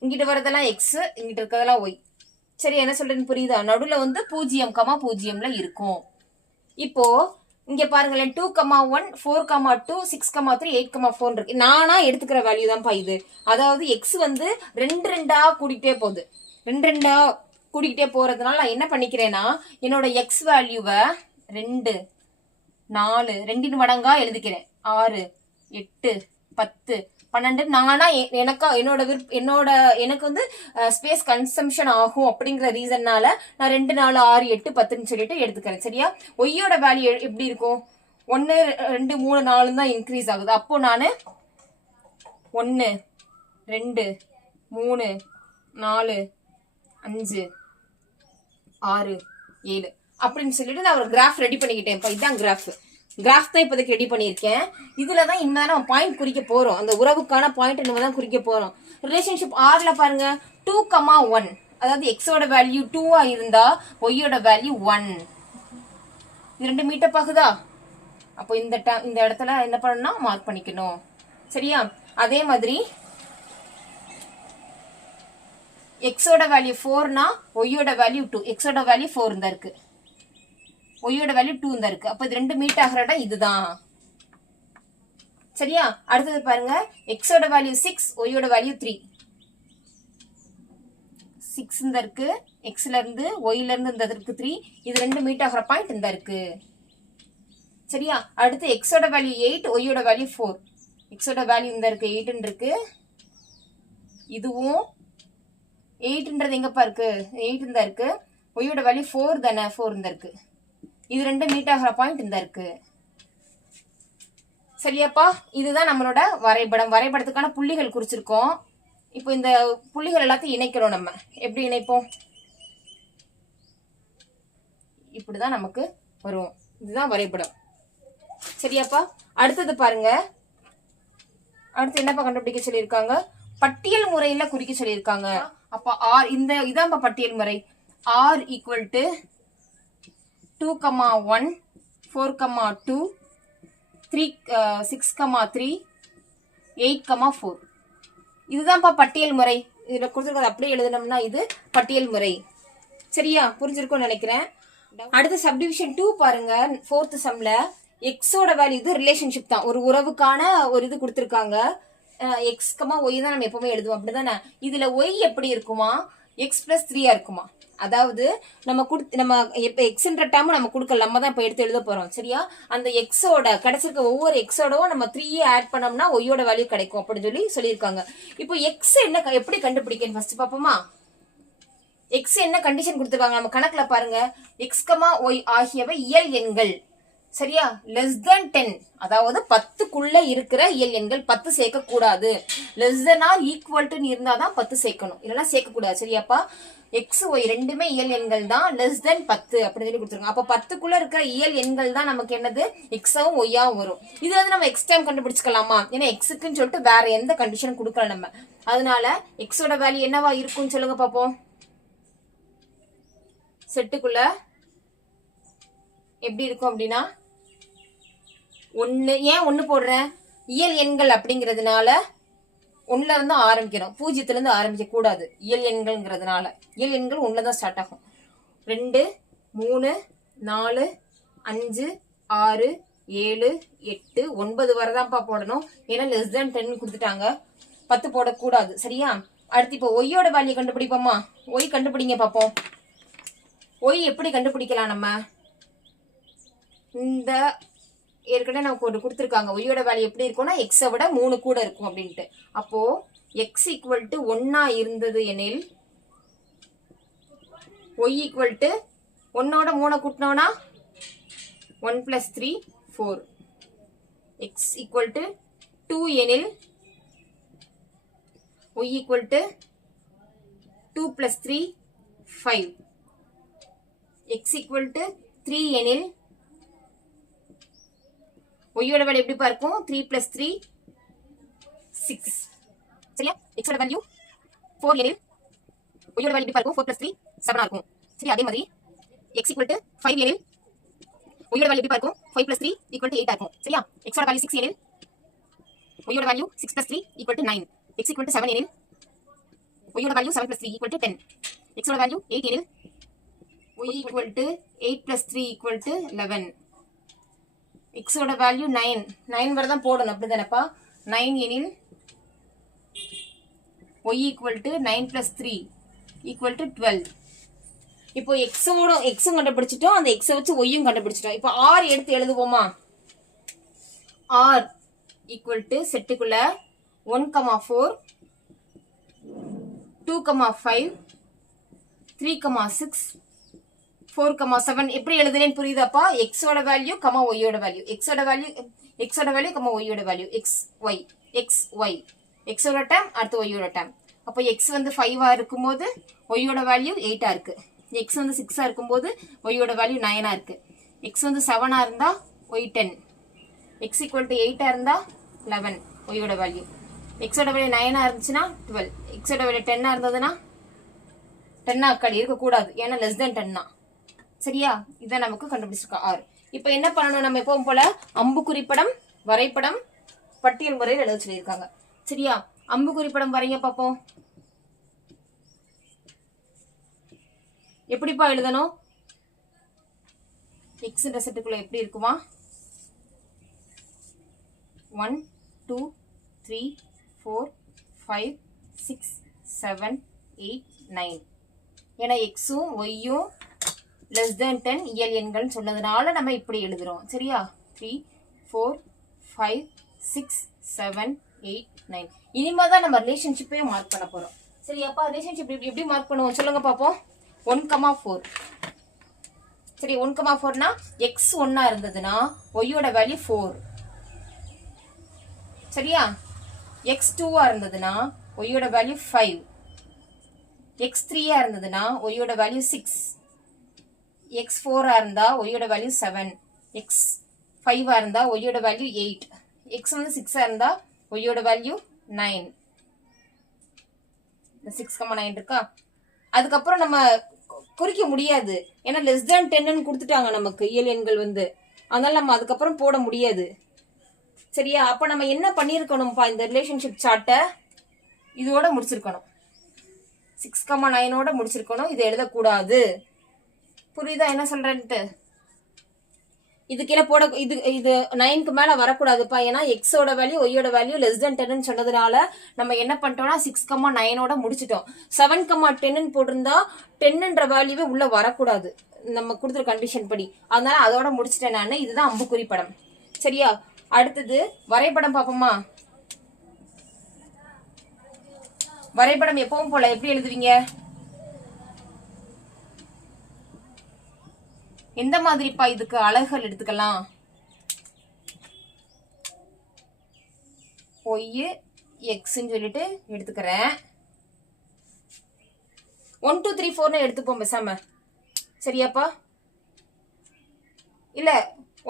இங்கிட்ட வரதெல்லாம் எக்ஸ், இங்கிட்ட இருக்கிறதெல்லாம் ஒய். சரி, என்ன சொல்றேன்னு புரியுதா? நடுவுல 0,0ல இருக்கும். இப்போ இங்க பாருங்களேன், 2,1 4,2 6,3 8,4 இருக்கு. நானா எடுத்துக்கிற வேல்யூ தான்ப்பா இது. அதாவது எக்ஸ் 2 கூட்டிகிட்டே போகுது. 2 கூட்டிகிட்டே போறதுனால நான் என்ன பண்ணிக்கிறேன்னா என்னோட எக்ஸ் வேல்யூவை 2 4 2 மடங்கா எழுதிக்கிறேன். 6 8 10 12. நானா எனக்கு ஸ்பேஸ் கன்சம்ஷன் ஆகும் அப்படிங்கிற ரீசன்னால நான் 2 4 6 8 10ன்னு சொல்லிட்டு எடுத்துக்கிறேன். சரியா? ஒய்யோட வேல்யூ எப்படி இருக்கும், 1 2 3 4 தான் இன்க்ரீஸ் ஆகுது. அப்போ நான் 1 2 3 4 5 6 7 அப்படின்னு சொல்லிட்டு நான் ஒரு கிராஃப் ரெடி பண்ணிக்கிட்டேன். இதுதான் கிராஃப் தான் இப்போதைக்கு ரெடி பண்ணியிருக்கேன். இதுலதான் இனிமே நம்ம பாயிண்ட் குறிக்க போறோம். அந்த உறவுக்கான பாயிண்ட் இனிமே தான் குறிக்க போறோம். ரிலேஷன்ஷிப் ஆர்ல பாருங்க, 2,1 அதாவது எக்ஸோட வேல்யூ 2 இருந்தா ஒய்யோட வேல்யூ 1. இது 2 மீட்டப் ஆகுதா? அப்போ இந்த இடத்துல என்ன பண்ணணும்னா மார்க் பண்ணிக்கணும். சரியா? அதே மாதிரி எக்ஸோட வேல்யூ 4னா ஒய்யோட வேல்யூ 2. எக்ஸோட வேல்யூ 4 இந்த இருக்கு, ஒய்யோட வேல்யூ 2 இந்த இருக்கு. அப்ப இது 2 மீட் ஆகிற இடம் இதுதான். சரியா? அடுத்தது பாருங்க, எக்ஸோட வேல்யூ 6 ஒய்யோட வேல்யூ 3. 6 இந்த இருக்கு, எக்ஸ்ல இருந்து ஒய்ல இருந்து இந்த இருக்கு 3. இது 2 மீட் ஆகிற பாயிண்ட் இந்த இருக்கு. சரியா? அடுத்து எக்ஸோட வேல்யூ 8 ஒய்யோட வேல்யூ 4. எக்ஸோட வேல்யூ இந்த இருக்கு 8 இருக்கு, இதுவும் 8ன்றது எங்கப்பா இருக்கு, 8 இந்த இருக்கு. ஒய்யோட வேல்யூ 4 தானே, 4 இந்த இருக்கு. இது 2 மீட் ஆகிற பாயிண்ட் இந்த இருக்கு. சரியாப்பா? இதுதான் நம்மளோட வரைபடம். வரைபடத்துக்கான புள்ளிகள் குறிச்சிருக்கோம். இப்போ இந்த புள்ளிகள் எல்லாத்தையும் இணைக்கிறோம். நம்ம எப்படி இணைப்போம்? இப்படிதான் நமக்கு வரும். இதுதான் வரைபடம். சரியாப்பா? அடுத்தது பாருங்க, அடுத்து என்னப்பா கண்டுபிடிக்க சொல்லியிருக்காங்க, பட்டியல் முறையில குறிக்க சொல்லியிருக்காங்க. அப்ப ஆர் இதான்ப்பா பட்டியல் முறை. R equal to 2,1 4,2 6,3 8,4. இதுதான்ப்பா பட்டியல் முறை. இதுல கொடுத்துருக்கிறது அப்படியே எழுதணும்னா இது பட்டியல் முறை. சரியா, புரிஞ்சிருக்கும்னு நினைக்கிறேன். அடுத்து சப்டிவிஷன் 2 பாருங்க. 4th சம்ல எக்ஸோட வேல்யூ, இது ரிலேஷன்ஷிப் தான், ஒரு உறவுக்கான ஒரு இது கொடுத்துருக்காங்க. எக்ஸ் கமா ஒய் தான் நம்ம எப்பவுமே எழுதுவோம், அப்படிதானே? இதுல ஒய் எப்படி இருக்குமா, எக்ஸ் பிளஸ் 3 இருக்குமா? அதாவது நம்ம இப்ப எக்ஸ்ன்ற டேர்ம் நம்ம கொடுக்கல, நம்ம தான் இப்ப எடுத்து எழுத போறோம். சரியா, அந்த எக்ஸோட கிடைச்சிருக்க ஒவ்வொரு எக்ஸோடவும் நம்ம 3 ஆட் பண்ணோம்னா ஒய்யோட வேல்யூ கிடைக்கும் அப்படின்னு சொல்லியிருக்காங்க. இப்போ எக்ஸ் என்ன எப்படி கண்டுபிடிக்கணும் ஃபர்ஸ்ட் பாப்போமா? எக்ஸ் என்ன கண்டிஷன் கொடுத்துருக்காங்க நம்ம கணக்குல பாருங்க. எக்ஸ் கமா ஒய் ஆகியவை இயல் எண்கள். சரியா, லெஸ் தென் 10, அதாவது 10க்குள்ள இருக்கிற இயல் எண்கள். 10 சேர்க்க கூடாது. Less than R equal to இருந்தாதான் 10 சேர்க்கணும், இல்லைன்னா சேர்க்க கூடாது. சரியாப்பா, எக்ஸ் ஒய் ரெண்டுமே இயல் எண்கள் தான். லெஸ் தென் 10 அப்படின்னு சொல்லி கொடுத்துருங்க. அப்ப 10க்குள்ள இருக்கிற இயல் எண்கள் தான் நமக்கு என்னது, எக்ஸாவும் ஒய்யாவும் வரும். இது வந்து நம்ம எக்ஸ் டைம் கண்டுபிடிச்சுக்கலாமா? ஏன்னா எக்ஸுக்குன்னு சொல்லிட்டு வேற எந்த கண்டிஷன் கொடுக்கல நம்ம. அதனால எக்ஸோட வேல்யூ என்னவா இருக்கும்னு சொல்லுங்க பாப்போம். செட்டுக்குள்ள எப்படி இருக்கும் அப்படின்னா 1. ஏன் 1 போடுறேன்? இயல் எண்கள் அப்படிங்கிறதுனால 1ல இருந்து ஆரம்பிக்கிறோம், 0ல இருந்து ஆரம்பிக்க கூடாது. இயல் எண்கள்ங்கிறதுனால இயல் எண்கள் 1ல தான் ஸ்டார்ட் ஆகும். 2 3 4 5 6 7 8 9 வரதான்ப்பா போடணும். ஏன்னா லெஸ் தென் 10 கொடுத்துட்டாங்க, 10 போடக்கூடாது. சரியா, அடுத்து இப்போ ஒய்யோட வேல்யூ கண்டுபிடிப்போமா? ஒய் கண்டுபிடிங்க பாப்போம். ஒய் எப்படி கண்டுபிடிக்கலாம் நம்ம? இந்த ஏற்கனவே நமக்கு ஒரு கொடுத்துருக்காங்க. ஒய்யோட வேல்யூ எப்படி இருக்கும்னா எக்ஸை விட 3 கூட இருக்கும் அப்படின்ட்டு. அப்போ எக்ஸ் ஈக்குவல் டு 1 இருந்தது எனில் ஒய் ஈக்குவல் டு 1ஓட 3 கூட்டினோம்னா 1 + 3 4. எக்ஸ் ஈக்குவல் டு 2 எனில் Y equal to 2 + 3 5. X equal to 3 எனில் ஒய்யோட வேல்யூ எப்படி இருக்கும்? 3 + 3 6. சரியா, எக்ஸோட வேல்யூ 4 எனில் ஒய்யோட வேல்யூ எப்படி இருக்கும்? 4 + 3 7 இருக்கும். சரி, அதே மாதிரி எக்ஸ் ஈக்குவல் டு 5 எனில் ஒய்யோட வேல்யூ எப்படி இருக்கும்? 5 + 3 = 8 இருக்கும். சரியா, எக்ஸோட வேல்யூ 6 எனில் ஒய்யோட வேல்யூ 6 + 3 = 9. எக்ஸ் ஈக்குவல் டு 7 எனில் ஒய்யோட வேல்யூ 7 + 3 = 10. எக்ஸோட வேல்யூ 8 எனில் y equal to 8 plus 3 equal to 11. x ஓட வேல்யூ 9. 9 வரதான் போடணும், அப்படிதானப்பா? 9 எனில் y equal to 9 plus 3 equal to 12. இப்போ எக்ஸும் கண்டுபிடிச்சிட்டோம், அந்த எக்ஸை வச்சு ஒய்யும் கண்டுபிடிச்சிட்டோம். இப்போ r எடுத்து எழுதுவோமா? r equal to செட்டுக்குள்ள 1,4 2,5 3,6 4,7 எப்படி எழுதுறேன்னு புரியுதாப்பா? எக்ஸோட வேல்யூ கமா ஒய்யோட வேல்யூ, எக்ஸோட வேல்யூ கமா ஒய்யோட வேல்யூ, எக்ஸ் ஒய், எக்ஸோட டேம் அடுத்து ஒய்யோட டேம். அப்போ எக்ஸ் வந்து 5 இருக்கும்போது ஒய்யோட வேல்யூ 8 இருக்கு. எக்ஸ் வந்து 6 இருக்கும்போது ஒய்யோட வேல்யூ 9 இருக்கு. எக்ஸ் வந்து 7 இருந்தா ஒய் 10. எக்ஸ் ஈக்குவல் டு 8 இருந்தா 11 ஒய்யோட வேல்யூ. எக்ஸோட வேல்யூ 9 இருந்துச்சுன்னா 12. எக்ஸோட வேல்யூ 10 இருந்ததுன்னா 10 அக்கடி இருக்கக்கூடாது, ஏன்னா லெஸ் தென் 10 தான். சரியா, இதான் நமக்கு கண்டுபிடிச்சிருக்கா ஆர். இப்ப என்ன பண்ணணும், நம்ம எப்பவும் போல அம்புக்குறி படம், வரைபடம், பட்டியல் முறையில் எழுத சொல்லியிருக்காங்க. சரியா, அம்புக்குறி படம் வரைங்க பாப்போம். எப்படிப்பா எழுதணும்? எக்ஸ் செட்டுக்குள்ள எப்படி இருக்குமா? 1 2 3 4 5 6 7 8 9. ஏன்னா எக்ஸும் ஒய்யும் லெஸ் தென் 10 இயல் எண்கள் சொன்னதுனால நம்ம இப்படி எழுதுறோம். சரியா, 3 4 5 6 7 8 9. இனிமே தான் நம்ம ரிலேஷன்ஷிப்பே மார்க் பண்ண போறோம். சரியாப்பா, ரிலேஷன்ஷிப் எப்படி மார்க் பண்ணுவோம் சொல்லுங்க பாப்போம். 1,4. சரி, 1,4னா எக்ஸ் 1 இருந்ததுன்னா ஒய்யோட வேல்யூ 4. சரியா, எக்ஸ் 2 இருந்ததுன்னா ஒய்யோட வேல்யூ 5. எக்ஸ் 3 இருந்ததுன்னா ஒய்யோட வேல்யூ 6. எக்ஸ் 4 இருந்தா ஒய்யோட வேல்யூ 7. எக்ஸ் 5 இருந்தா ஒய்யோட வேல்யூ 8. எக்ஸ் வந்து 6 இருந்தா ஒய்யோட வேல்யூ 9. 6,9 இருக்கா? அதுக்கப்புறம் நம்ம குறிக்க முடியாது, ஏன்னா லெஸ் தேன் 10 கொடுத்துட்டாங்க நமக்கு இயல் எண்கள் வந்து. அதனால நம்ம அதுக்கப்புறம் போட முடியாது. சரியா? அப்ப நம்ம என்ன பண்ணிருக்கணும்ப்பா, இந்த ரிலேஷன்ஷிப் சார்ட்டை இதோட முடிச்சிருக்கணும், 6,9 முடிச்சிருக்கணும். இதை எழுதக்கூடாது. புரியுதா என்ன சொல்றேன்ட்டு? இது கீழே போட இது 9க்கு மேல வரக்கூடாதுப்பா. ஏன்னா எக்ஸோட வேல்யூ ஒய்யோட வேல்யூ <10 சொன்னதுனால நம்ம என்ன பண்ணிட்டோம்னா 6,9 முடிச்சிட்டோம். 7,10 போட்டிருந்தா 10ன்ற வேல்யூவே உள்ள வரக்கூடாது நம்ம கொடுத்துற கண்டிஷன் படி. அதனால அதோட முடிச்சிட்டேன் நான். இதுதான் அம்புக்குறி படம். சரியா? அடுத்தது வரைபடம் பாப்போமா? வரைபடம் எப்பவும் போல எப்படி எழுதுவீங்க? எந்த மாதிரிப்பா இதுக்கு அலகுகள் எடுத்துக்கலாம்? ஒய் எக்ஸ்ன்னு சொல்லிட்டு எடுத்துக்கிறேன். 1 2 3 4 எடுத்துப்போம் பேசாம. சரியாப்பா? இல்ல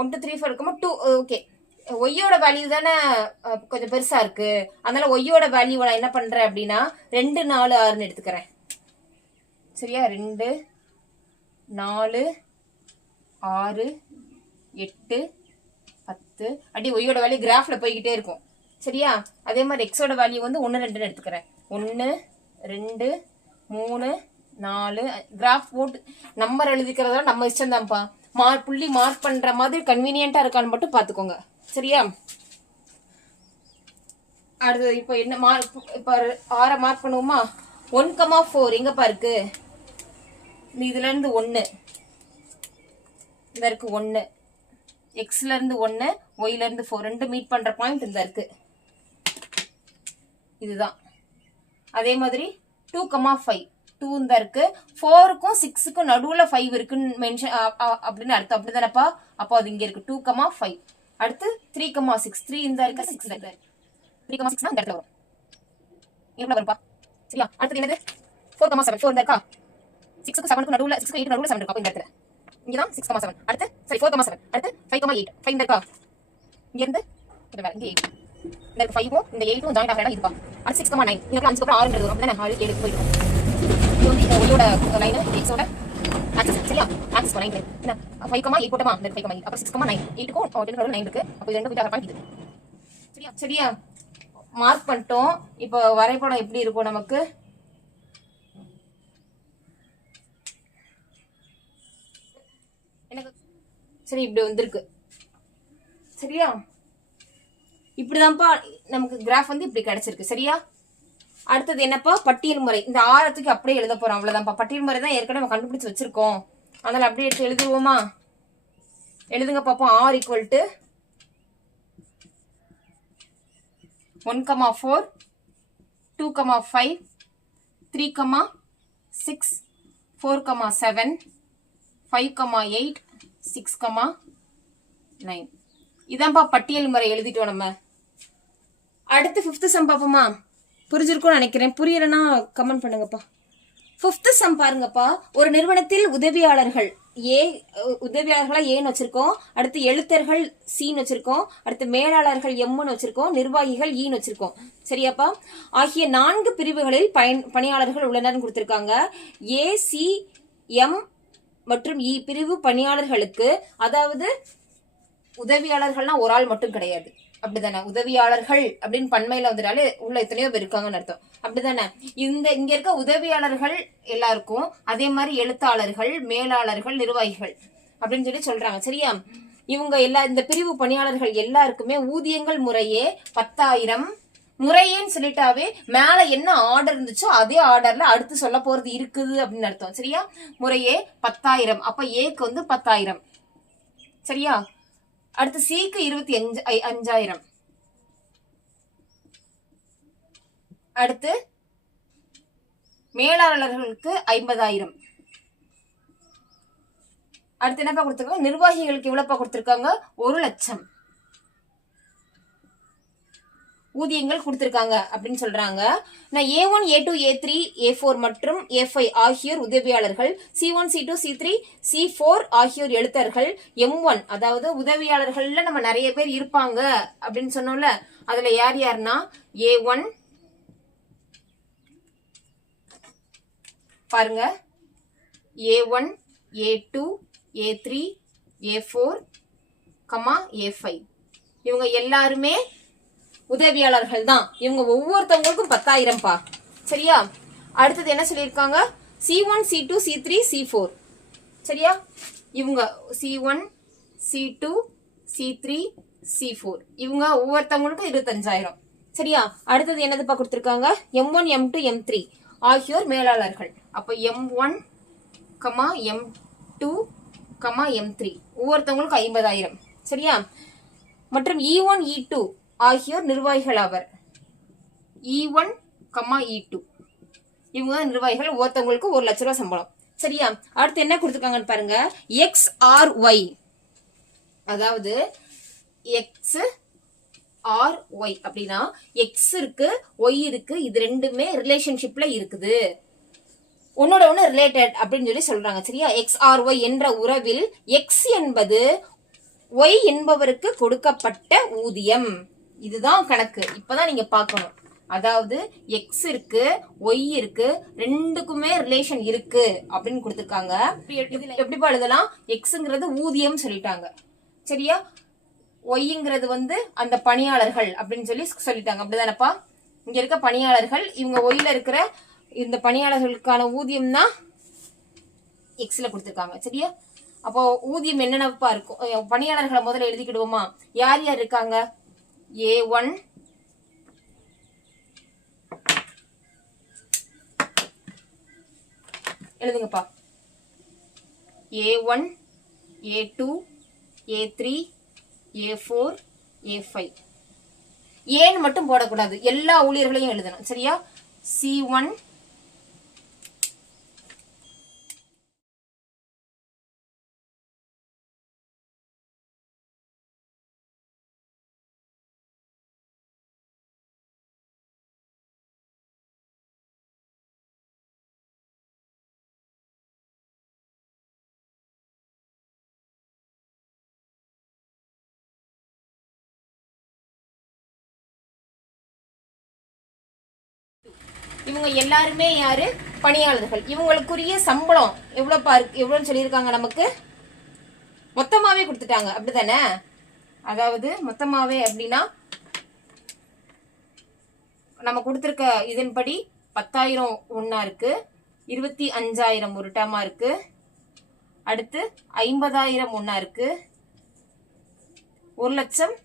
1 2 3 4 இருக்குமா 2. ஓகே, ஒய்யோட வேல்யூ தானே கொஞ்சம் பெருசா இருக்கு. அதனால ஒய்யோட வேல்யூ நான் என்ன பண்றேன் அப்படின்னா 2 4 6ன்னு எடுத்துக்கிறேன். சரியா? 2 4 6 8 10 அப்படி ஒய்யோட வேல்யூ கிராஃப்ல போய்கிட்டே இருக்கும். சரியா? அதே மாதிரி எக்ஸோட வேல்யூ வந்து 1 2ன்னு எடுத்துக்கிறேன். 1 2 3 4 கிராஃப் போட்டு நம்பர் எழுதிக்கிறதா நம்ம இஷ்டம் தான்ப்பா. புள்ளி மார்க் பண்ற மாதிரி கன்வீனியன்டா இருக்கான்னு மட்டும் பாத்துக்கோங்க. சரியா? அடுத்தது இப்போ என்ன மார்க், இப்போ 6 மார்க் பண்ணுவோமா? 1,4 எங்கப்பா இருக்கு? இதுல இருந்து 1 இந்த இருக்கு, 1 எக்ஸ்ல இருந்து 1 ஒய்ல இருந்து 4 ரெண்டு மீட் பண்ற பாயிண்ட் இந்த இருக்கு. இதுதான். அதே மாதிரி 2,5 2 இந்த இருக்கு. 4க்கும் 6க்கும் நடுவுல 5 இருக்குன்னு மென்ஷன் அப்படின்னு அர்த்தம். அப்படிதானப்பா? அப்போ அது இங்க இருக்கு 2,5. அடுத்து 3,6 3 இந்த இருக்கு, 6 இந்த இருக்கு. 3,6 இந்த இடத்துல வரும். எவ்வளவு வரும்பா? சரியா? அடுத்து என்னது? 4,7 4 இந்த இருக்கா? 6க்கும் 7க்கும் நடுவுல 6க்கும் 8 நடுவுல 7 இருக்கு. அப்ப இந்த இடத்துல இங்கதான் 6,7. அடுத்து சரி 4,7. அடுத்து 5,8 5 இந்த இருக்கா? இங்க இருந்து இங்க 8 இந்த 5ம் இந்த 8ம் ஜாயின் ஆகற இடம் இதுப்பா. அடுத்து 6,9 இங்க 5 அப்புறம் 6 வரும். அப்படிதானே? 6 7 போயிடும். இது வந்து ஒய்யோட லைன், எக்ஸோட ஆக்சிஸ். சரியா? ஆக்சிஸ் லைன் என்ன 5,8 போட்டமா? இந்த 5,8 அப்புறம் 6,9 8க்கும் 10 நடுவுல 9 இருக்கு. அப்ப இது ரெண்டு மீட் ஆகற பாயிண்ட் இது. சரியா? சரியா? மார்க் பண்ணிட்டோம். இப்போ வரைபடம் எப்படி இருக்கும் நமக்கு? எனக்கு சரி இப்படி வந்திருக்கு. சரியா? இப்படிதான்ப்பா நமக்கு கிராஃப் வந்து இப்படி கிடைச்சிருக்கு. சரியா? அடுத்தது என்னப்பா? பட்டியல் முறை. இந்த ஆரத்துக்கு அப்படியே எழுத போறோம். அவ்வளவுதான்ப்பா. பட்டியல் முறை தான் ஏற்கனவே நம்ம கண்டுபிடிச்சு வச்சிருக்கோம். அதனால அப்படியே எடுத்து எழுதுவோமா? எழுதுங்க பாப்போம். R = 1,4 2,5 3,6 4,7 5,8 6,9 இதான்ப்பா பட்டியல் முறை எழுதிட்டோம் நம்ம. அடுத்து 5th சம் பாப்போமா? புரிஞ்சிருக்கும்னு நினைக்கிறேன். புரியலன்னா கமெண்ட் பண்ணுங்கப்பா. 5th சம் பாருங்கப்பா. ஒரு நிறுவனத்தில் உதவியாளர்களா ஏன்னு வச்சிருக்கோம். அடுத்து எழுத்தர்கள் சின்னு வச்சிருக்கோம். அடுத்து மேலாளர்கள் எம்னு வச்சிருக்கோம். நிர்வாகிகள் ஈன்னு வச்சிருக்கோம். சரியாப்பா? ஆகிய 4 பிரிவுகளில் பணியாளர்கள் உள்ளனர் கொடுத்திருக்காங்க. ஏ சி எம் மற்றும் இ பிரிவு பணியாளர்களுக்கு, அதாவது உதவியாளர்கள்னா ஒரு ஆள் மட்டும் கிடையாது. அப்படிதானே? உதவியாளர்கள் அப்படின்னு பன்மையில வந்துட்டாலே உள்ள எத்தனையோ பேர் இருக்காங்கன்னு அர்த்தம். அப்படிதானே? இங்க இருக்க உதவியாளர்கள் எல்லாருக்கும், அதே மாதிரி எழுத்தாளர்கள், மேலாளர்கள், நிர்வாகிகள் அப்படின்னு சொல்லி சொல்றாங்க. சரியா? இவங்க இந்த பிரிவு பணியாளர்கள் எல்லாருக்குமே ஊதியங்கள் முறையே 10,000. முறையேன்னு சொல்லிட்டாவே மேல என்ன ஆர்டர் இருந்துச்சோ அதே ஆர்டர்ல அடுத்து சொல்ல போறது இருக்குது அப்படின்னு அர்த்தம். சரியா? முறையே 10,000. அப்ப ஏக்கு வந்து 10,000. சரியா? அடுத்து சிக்கு 25,000. அடுத்து மேலாளர்களுக்கு 50,000. அடுத்து என்னப்பா கொடுத்திருக்காங்க? நிர்வாகிகளுக்கு எவ்வளவுப்பா கொடுத்திருக்காங்க? 1,00,000 ஊதியங்கள் கொடுத்திருக்காங்க அப்படின்னு சொல்றாங்க. நான் A1 A2 A3 A4 மற்றும் A5 ஆகியோர் உதவியாளர்கள். C1 C2 C3 C4 ஆகியோர் எழுத்தர்கள். M1 அதாவது உதவியாளர்கள்ல நம்ம நிறைய பேர் இருப்பாங்க அப்படின்னு சொன்னோம்ல, அதுல யார் யாருன்னா A1 பாருங்க, A1 A2 A3 A4 comma A5. இவங்க எல்லாருமே உதவியாளர்கள் தான். இவங்க ஒவ்வொருத்தவங்களுக்கும் 10,000 பா. சரியா? அடுத்தது என்ன சொல்லியிருக்காங்க? C1 C2 C3 C4. சரியா? இவங்க C1 C2 C3 C4 இவங்க ஒவ்வொருத்தவங்களுக்கும் 25,000. சரியா? அடுத்தது என்னதுப்பா கொடுத்திருக்காங்க? M1 M2 M3 ஆகியோர் மேலாளர்கள். அப்ப M1 M2 M3 ஒவ்வொருத்தவங்களுக்கும் 50,000. சரியா? மற்றும் E1 E2 ஆகியோர் நிர்வாகிகள் ஆவர். E1 E2 இவங்க நிர்வாகிகள், ஒவ்வொருத்தவங்களுக்கு 1 லட்ச ரூபாய் சம்பளம். சரியா? அடுத்து என்ன கொடுத்துருக்காங்கன்னு பாருங்க. XRY, அதாவது XRY அப்படின்னா X இருக்கு Y இருக்கு, இது ரெண்டுமே ரிலேஷன்ஷிப்ல இருக்குது, ஒன்னோட ஒண்ணு ரிலேட்டட் அப்படின்னு சொல்லி சொல்றாங்க. சரியா? XRY என்ற உறவில் X என்பது Y என்பவருக்கு கொடுக்கப்பட்ட ஊதியம். இதுதான் கணக்கு. இப்பதான் நீங்க பார்க்கணும். அதாவது X இருக்கு Y இருக்கு, ரெண்டுக்குமே ரிலேஷன் இருக்கு அப்படின்னு கொடுத்திருக்காங்க. எப்படிப்பா எழுதலாம்? Xங்கிறது ஊதியம் சொல்லிட்டாங்க. சரியா? Yங்கிறது அந்த பணியாளர்கள் அப்படின்னு சொல்லி சொல்லிட்டாங்க. அப்படிதானப்பா? இங்க இருக்க பணியாளர்கள், இவங்க Yல இருக்கிற இந்த பணியாளர்களுக்கான ஊதியம் தான் Xல கொடுத்திருக்காங்க. சரியா? அப்போ ஊதியம் என்னென்னப்பா இருக்கும்? பணியாளர்களை முதல்ல எழுதிக்கிடுவோமா? யார் யார் இருக்காங்க? A1 எழுதுங்கப்பா. A1 A2 A3 A4 A5. ஏன்னு மட்டும் போடக்கூடாது, எல்லா ஊழியர்களையும் எழுதணும். சரியா? C1 இவங்க எல்லாருமே யாரு? பணியாளர்கள். இவங்களுக்குரிய சம்பளம் எவ்வளவுன்னு சொல்லியிருக்காங்க நமக்கு? மொத்தமாவே கொடுத்துட்டாங்க. அப்படிதானே? அதாவது மொத்தமாவே அப்படின்னா நம்ம கொடுத்திருக்க இதன்படி 10,000 ஒன்னா இருக்கு, 25,000 ஒரு டேமா இருக்கு, அடுத்து 50,000 ஒன்னா இருக்கு, 1 லட்சம்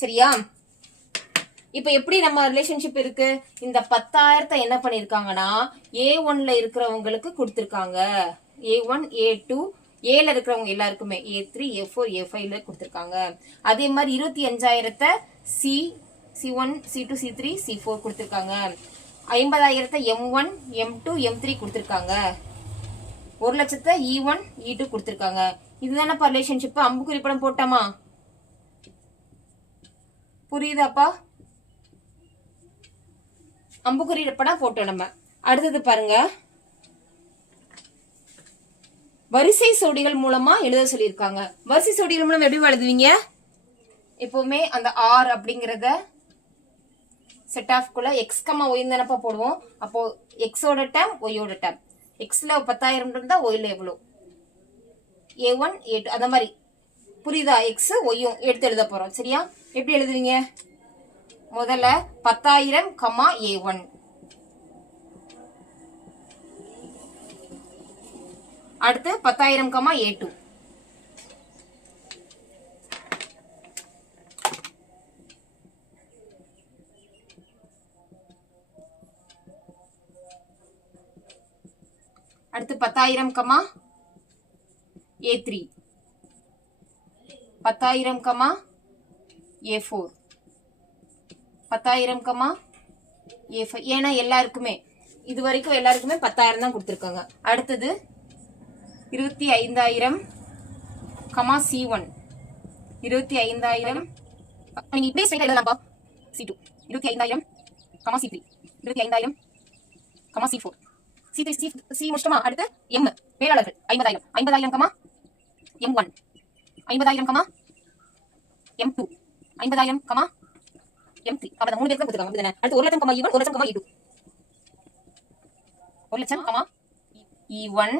சரியா? இப்ப எப்படி நம்ம ரிலேஷன்ஷிப் இருக்கு? இந்த 10,000 என்ன பண்ணிருக்காங்கன்னா A1ல இருக்கிறவங்களுக்கு கொடுத்திருக்காங்க. A1 A2 Aல இருக்கிறவங்க எல்லாருக்குமே A3 A4 A5ல கொடுத்திருக்காங்க. அதே மாதிரி 25,000 C1 C2 C3 C4 கொடுத்திருக்காங்க. 50,000 M1 M2 M3 கொடுத்திருக்காங்க. 1 லட்சத்தை E1 E2 கொடுத்திருக்காங்க. இதுதானப்பா ரிலேஷன்ஷிப். அம்புக்குறி படம் போட்டாமா? புரியுதாப்பா? அம்புக்குறி படம் போட்டோம் நம்ம. அடுத்தது பாருங்க, வரிசை சோடிகள் மூலமா எழுத சொல்லியிருக்காங்க. வரிசை சோடிகள் மூலம் எப்படி எழுதுவீங்க? எப்பவுமே அந்த R அப்படிங்கறத செட் ஆஃப் குள்ள X, Y தானப்பா போடுவோம். அப்போ Xோட டேம் Yயோட டேம். Xல 10,000 இருந்தா Yல எவ்வளவு? A1 A2 அந்த மாதிரி. புரியுதா? X Yயும் எடுத்து எழுத போறோம். சரியா? எப்படி எழுதுவீங்க? முதல்ல 10,000 A1, அடுத்து 10,000 A2, அடுத்து 10,000 A3, 10,000 A4, 10,000 A5. ஏன்னா எல்லாருக்குமே இது வரைக்கும் எல்லாருக்குமே 10,000 தான் கொடுத்திருக்காங்க. அடுத்தது 25,000 C1, 25,000 நீங்க இப்படியே ஸ்ட்ரைட்டா எழுதலாம்ப்பா. C2 25,000 C3 25,000 C4 C முடிச்சிட்டோமா? அடுத்து M மேலாளர்கள் 50,000 50,000 M1 50,000 M2 50,000 M3. அப்ப 3 பேருக்கு கொடுத்துருக்காங்க. அடுத்து 1 லட்சம் E1 1 லட்சம் E2 1 லட்சம் E1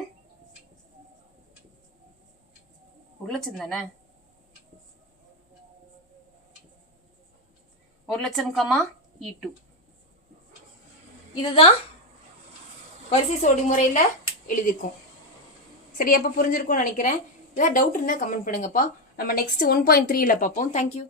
1 லட்சம் தானே, 1 லட்சம் கமா E2. இதுதான் வரிசை சோடி முறையில் எழுதிருக்கோம். சரி, அப்போ புரிஞ்சிருக்கும்னு நினைக்கிறேன். ஏதாவது டவுட் இருந்தால் கமெண்ட் பண்ணுங்கப்பா. நம்ம நெக்ஸ்ட் 1.3ல பார்ப்போம். தேங்க்யூ.